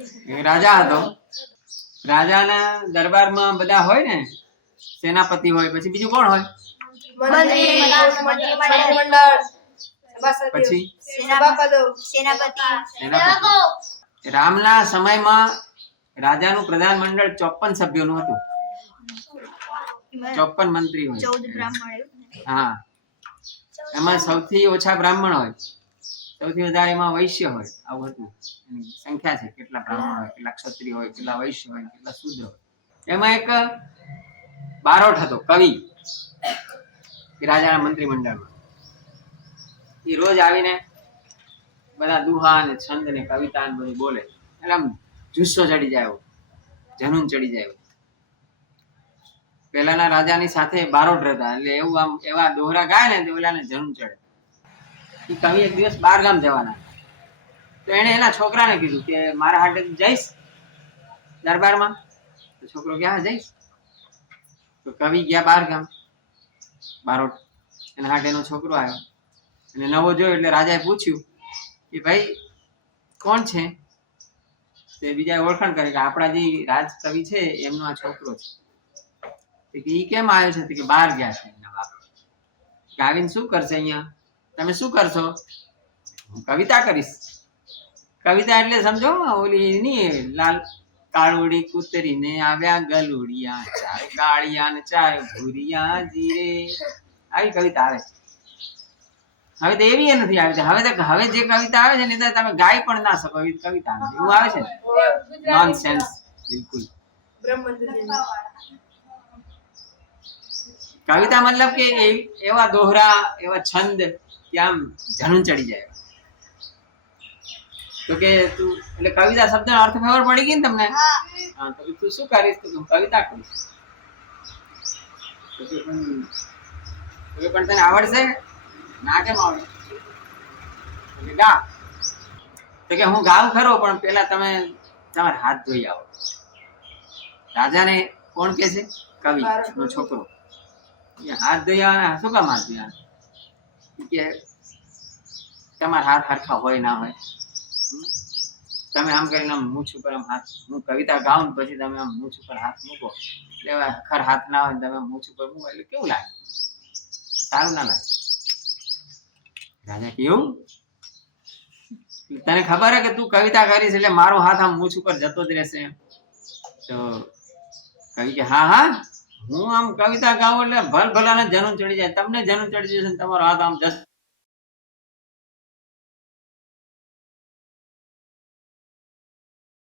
એક રાજા હતો. રાજાના દરબારમાં બધા હોય ને, સેનાપતિ હોય, પછી બીજું કોણ હોય? પછી રામના સમયમાં રાજાનું પ્રધાન મંડળ 54 સભ્યોનું હતું. 54 મંત્રી હોય. 14 બ્રાહ્મણ. હા, એમાં સૌથી ઓછા બ્રાહ્મણ હોય, સૌથી વધારે એમાં વૈશ્ય હોય. આવું હતું. એની સંખ્યા છે, કેટલા બ્રાહ્મણ હોય, કેટલા ક્ષત્રિય હોય, કેટલા વૈશ્ય હોય, કેટલા શૂદ્ર હોય. એમાં એક બારોટ હતો, કવિ, રાજાના મંત્રીમંડળમાં. એ રોજ આવીને બધા દુહા ને છંદ ને કવિતા ને બધું બોલે. એટલે આમ જુસ્સો ચડી જાય, જનૂન ચડી જાય. પેલાના રાજાની સાથે બારોટ રહેતા, એટલે એવું આમ એવા દોહરા ગાય ને તો ઓલાને જનૂન ચડે. એ કવિ એક દિવસ 12 ગામ જવાના, તો એને એના છોકરાને કીધું કે મારા હાટે જઈશ દરબારમાં? તો છોકરો કે હા જઈશ. તો કવિ ગયા 12 ગામ બારોટ. એના હાટે એનો છોકરો આવ્યો અને નવો જોયો એટલે રાજાએ પૂછ્યું કે ભાઈ કોણ છે? તે બીજા ઓળખાણ કરે કે આપણા જે રાજ કવિ છે એમનો આ છોકરો છે. કે ઈ કેમ આવ્યો છે? કે 12 ગયા છે એના બાપ. કે આવીને શું કરશે અહીંયા? તમે શું કરશો? હું કવિતા કરીશ. કવિતા એટલે સમજો, ઓલી ની લાલ કાળુડી કૂતરીને આવ્યા ગલુડિયા, ચાર કાળિયા ને ચાર ભૂરિયા જીરે, આવી કવિતા આવે. હવે તો એવી નથી આવી. હવે જે કવિતા આવે છે ને તો તમે ગાઈ પણ ના શકો એવી કવિતા આવે. એવું આવે છે ને, નોનસેન્સ બિલકુલ. કવિતા મતલબ કે એવા દોહરા, એવા છંદ કે આમ જનૂન ચડી જાય. તો કે તું, એટલે કવિતા શબ્દનો અર્થ ખબર પડી ગઈ ને તમને? હા, તો તું શું કરીશ? તો હું કવિતા કરીશ. તો પણ તને આવડશે? ના, કેમ આવડે? ગા. તો કે હું ગાઉં ખરો, પણ પેલા તમે તમારા હાથ ધોઈ આવો. રાજાને કોણ કે છે? કવિ નો છોકરો. હાથ ધોઈ આવે. શું કામ હાથ ધોઈ આવે? કે તમારા હાથ હરખા હોય ના હોય. તમે આમ કરીને આમ મૂછ ઉપર આમ હાથ, હું કવિતા ગાઉં પછી તમે આમ મૂછ ઉપર હાથ મૂકો, એટલે ખર હાથ ના હોય તમે મૂછ ઉપર મૂકો એટલે કેવું લાગે? સારું ના લાગે. રાજા કેવું? તને ખબર હે કે તું કવિતા કરીશ એટલે મારો હાથ આમ મૂછ ઉપર જતો જ રહેશે? તો કવિ કે હા હા, હું આમ કવિતા ગાઉં એટલે ભલ ભલાને જનૂન ચડી જાય. તમને જનૂન ચડી જશે, તમારો હાથ આમ જશે.